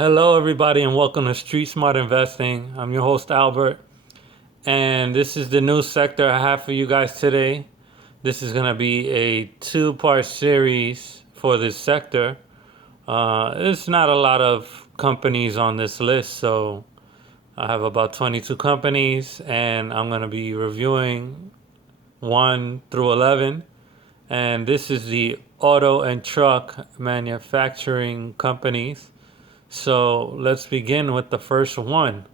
Hello, everybody, and welcome to Street Smart Investing. I'm your host, Albert, and this is the new sector I have for you guys today. This is going to be a two-part series for this sector. There's not a lot of companies on this list, so I have about 22 companies, and I'm going to be reviewing 1 through 11. And this is the auto and truck manufacturing companies. So let's begin with the first one.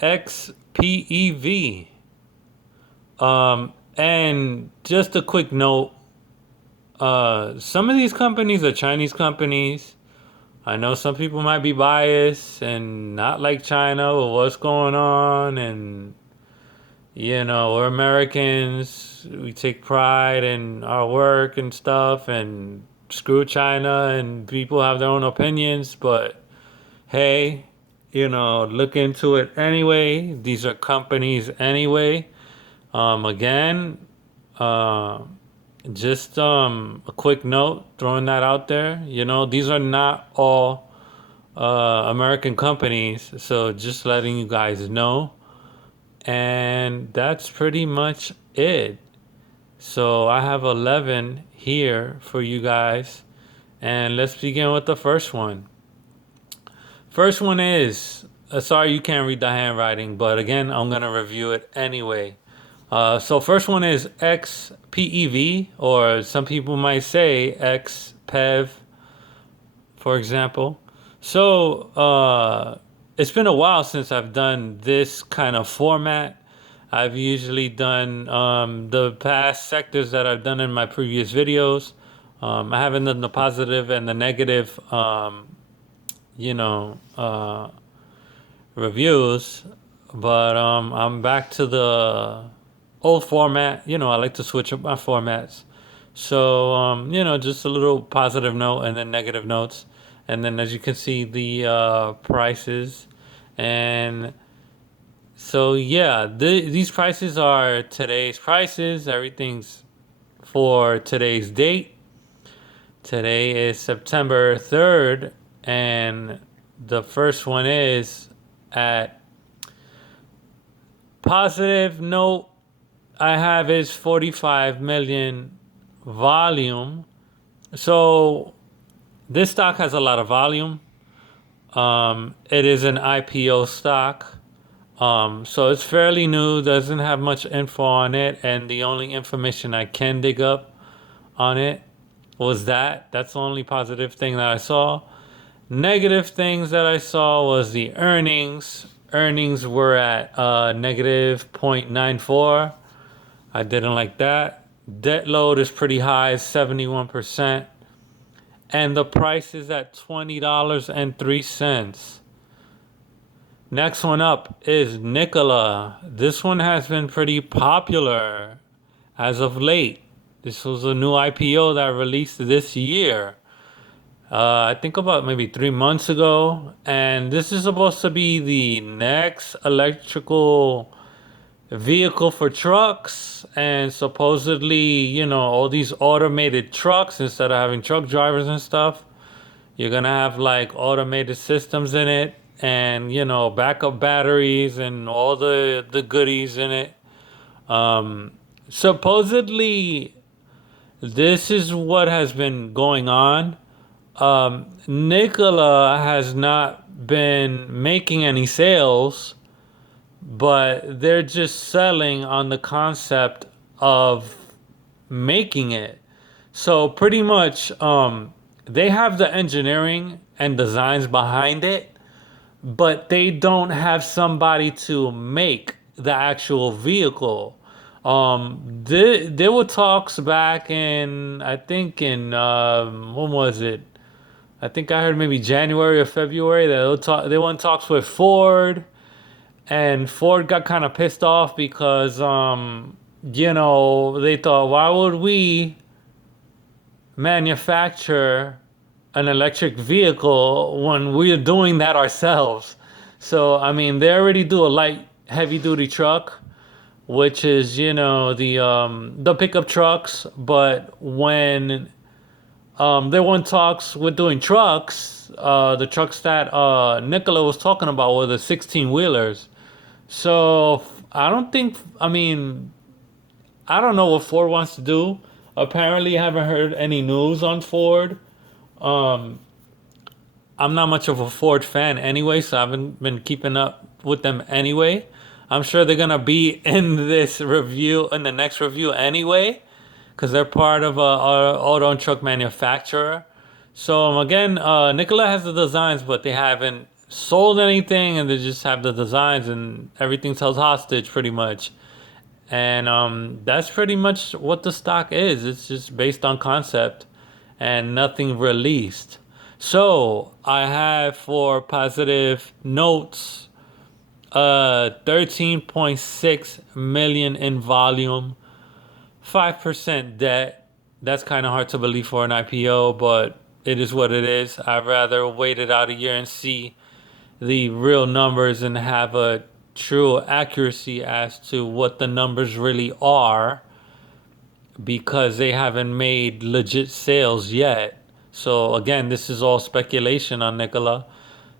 XPEV. And just a quick note, some of these companies are Chinese companies. I know some people might be biased and not like China or what's going on. And, we're Americans. We take pride in our work and stuff. And screw China, and people have their own opinions. But hey, look into it anyway. These are companies anyway. Again, uh, just a quick note, throwing that out there. These are not all American companies, so just letting you guys know. And that's pretty much it. So I have 11 here for you guys. And let's begin with the first one. First one is, sorry you can't read the handwriting, but again, I'm going to review it anyway. So first one is XPEV, or some people might say XPEV, for example. So it's been a while since I've done this kind of format. I've usually done the past sectors that I've done in my previous videos. I haven't done the positive and the negative you know, uh, reviews, but I'm back to the old format. I like to switch up my formats. So, just a little positive note and then negative notes. And then, as you can see, the prices. And so, yeah, these prices are today's prices. Everything's for today's date. Today is September 3rd, and the first one is at positive note I have is 45 million volume. So this stock has a lot of volume. It is an IPO stock. So it's fairly new, doesn't have much info on it, and the only information I can dig up on it was that. That's the only positive thing that I saw. Negative things that I saw was the earnings. Earnings were at negative 0.94. I didn't like that. Debt load is pretty high, 71%. And the price is at $20.03. Next one up is Nikola. This one has been pretty popular as of late. This was a new IPO that released this year. I think about maybe 3 months ago. And this is supposed to be the next electrical vehicle for trucks. And supposedly, all these automated trucks, instead of having truck drivers and stuff, you're going to have like automated systems in it and, backup batteries and all the goodies in it. Supposedly, this is what has been going on. Nikola has not been making any sales, but they're just selling on the concept of making it. So pretty much, they have the engineering and designs behind it, but they don't have somebody to make the actual vehicle. There were talks back in, I think in, when was it? I think I heard maybe January or February that they were in talks with Ford, and Ford got kind of pissed off because, they thought, why would we manufacture an electric vehicle when we're doing that ourselves? So, I mean, they already do a light, heavy duty truck, which is, the pickup trucks. But when They won talks with doing trucks. The trucks that Nikola was talking about were the 16 wheelers. So I don't think. I mean, I don't know what Ford wants to do. Apparently, haven't heard any news on Ford. Um, I'm not much of a Ford fan anyway, so I haven't been keeping up with them anyway. I'm sure they're gonna be in this review, in the next review anyway, because they're part of a auto and truck manufacturer. So again, Nikola has the designs, but they haven't sold anything, and they just have the designs, and everything's held hostage pretty much. And that's pretty much what the stock is. It's just based on concept and nothing released. So I have for positive notes 13.6 million in volume, 5% debt. That's kind of hard to believe for an IPO, but it is what it is. I'd rather wait it out a year and see the real numbers and have a true accuracy as to what the numbers really are, because they haven't made legit sales yet. So again, this is all speculation on Nikola.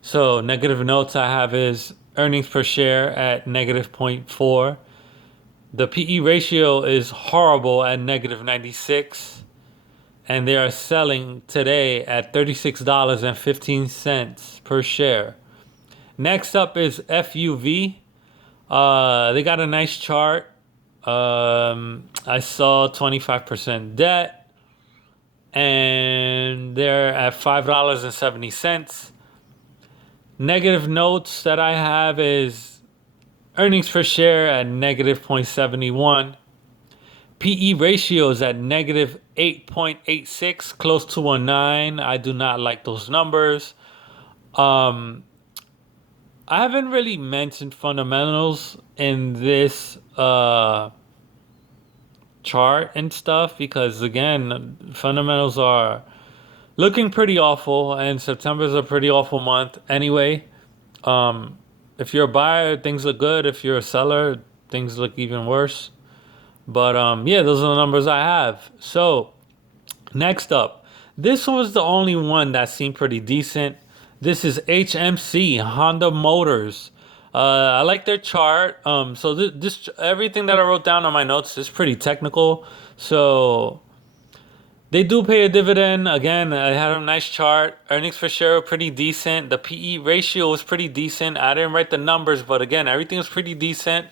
So negative notes I have is earnings per share at negative zero point 0.4. The PE ratio is horrible at negative 96. And they are selling today at $36.15 per share. Next up is FUV. They got a nice chart. I saw 25% debt, and they're at $5.70. Negative notes that I have is earnings per share at negative 0.71. PE ratios at negative 8.86, close to a 9. I do not like those numbers. I haven't really mentioned fundamentals in this chart and stuff because, again, fundamentals are looking pretty awful, and September is a pretty awful month anyway. If you're a buyer, things look good. If you're a seller, things look even worse. But yeah, those are the numbers I have. So next up, this was the only one that seemed pretty decent. This is HMC, Honda Motors. I like their chart. So this everything that I wrote down on my notes is pretty technical. So they do pay a dividend. Again, I had a nice chart. Earnings per share were pretty decent. The PE ratio was pretty decent. I didn't write the numbers, but again, everything was pretty decent.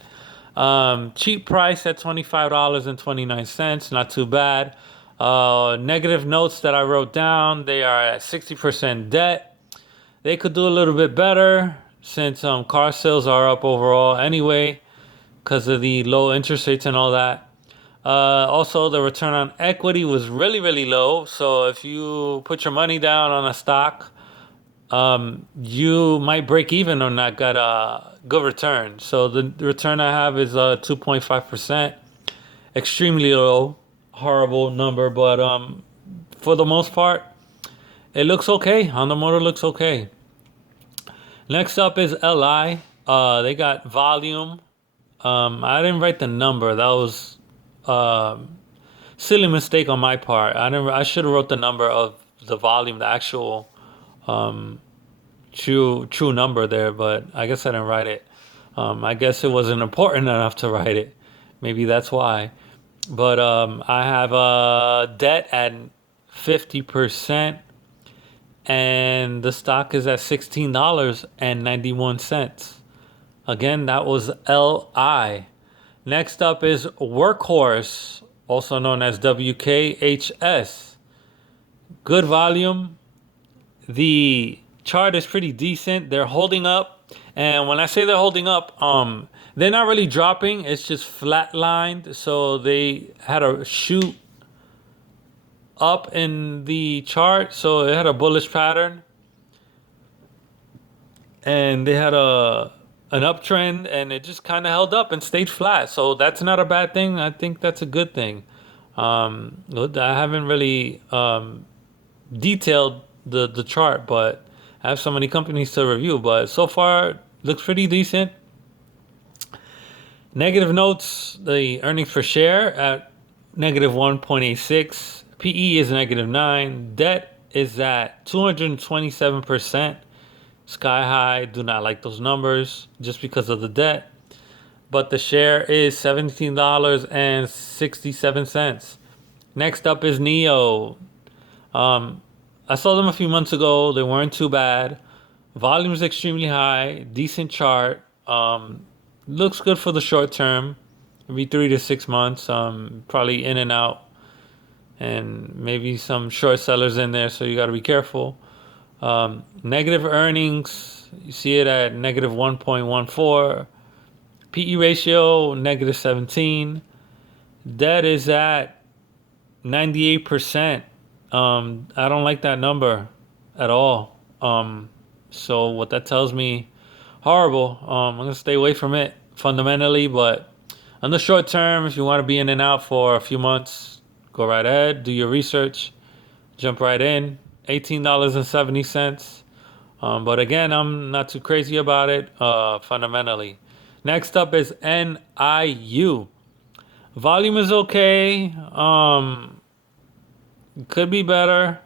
Cheap price at $25.29. Not too bad. Negative notes that I wrote down, they are at 60% debt. They could do a little bit better since car sales are up overall anyway because of the low interest rates and all that. Also, the return on equity was really, really low. So if you put your money down on a stock, you might break even or not get a good return. So the return I have is 2.5%. Extremely low, horrible number, but for the most part, it looks okay. Honda Motor looks okay. Next up is LI. They got volume. I didn't write the number. That was silly mistake on my part. I should have wrote the number of the volume, the actual true number there, but I guess I didn't write it. I guess it wasn't important enough to write it. Maybe that's why. But I have debt at 50%, and the stock is at $16.91. Again, that was LI. Next up is Workhorse, also known as WKHS. Good volume. The chart is pretty decent. They're holding up. And when I say they're holding up, they're not really dropping. It's just flatlined. So they had a shoot up in the chart. So it had a bullish pattern. And they had an uptrend, and it just kind of held up and stayed flat. So that's not a bad thing. I think that's a good thing. I haven't really detailed the chart, but I have so many companies to review. But so far, looks pretty decent. Negative notes, the earnings per share at negative 1.86. PE is -9. Debt is at 227%. Sky high. Do not like those numbers just because of the debt. But the share is $17.67. Next up is Neo. I saw them a few months ago. They weren't too bad. Volume is extremely high. Decent chart. Looks good for the short term. Maybe 3 to 6 months. Probably in and out. And maybe some short sellers in there. So you got to be careful. Negative earnings. You see it at -1.14. PE ratio, -17. Debt is at 98%. I don't like that number at all. So what that tells me, horrible. I'm gonna stay away from it fundamentally, but on the short term, if you want to be in and out for a few months, go right ahead, do your research, jump right in. $18.70. But again, I'm not too crazy about it fundamentally. Next up is NIU. Volume is okay. Could be better.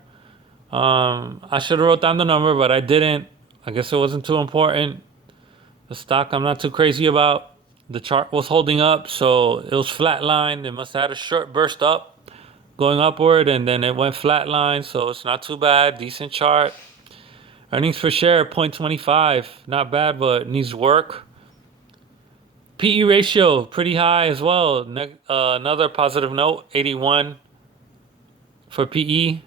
I should have wrote down the number, but I didn't. I guess it wasn't too important. The stock I'm not too crazy about. The chart was holding up, so it was flatlined. It must have had a short burst up, going upward, and then it went flatline, so it's not too bad. Decent chart. Earnings per share, 0.25. Not bad, but needs work. PE ratio, pretty high as well. Another positive note, 81 for PE.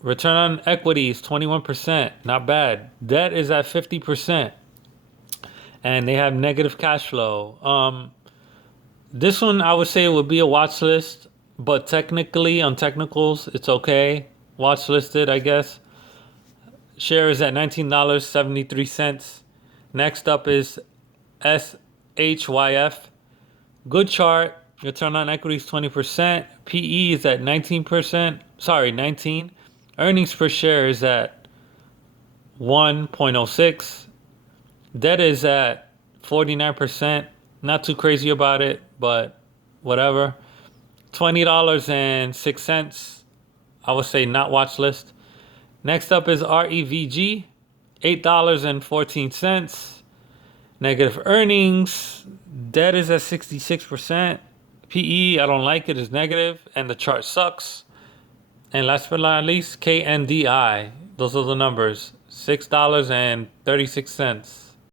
Return on equity is 21%. Not bad. Debt is at 50%. And they have negative cash flow. This one, I would say, would be a watch list. But technically, on technicals, it's okay. Watch listed, I guess. Share is at $19.73. Next up is SHYF. Good chart. Return on equity is 20%. PE is at 19%. Sorry, 19. Earnings per share is at 1.06. Debt is at 49%. Not too crazy about it, but whatever. $20.06. I would say not watch list. Next up is REVG. $8.14. Negative earnings. Debt is at 66%. PE, I don't like it, it's negative, and the chart sucks. And last but not least, KNDI. Those are the numbers. $6.36.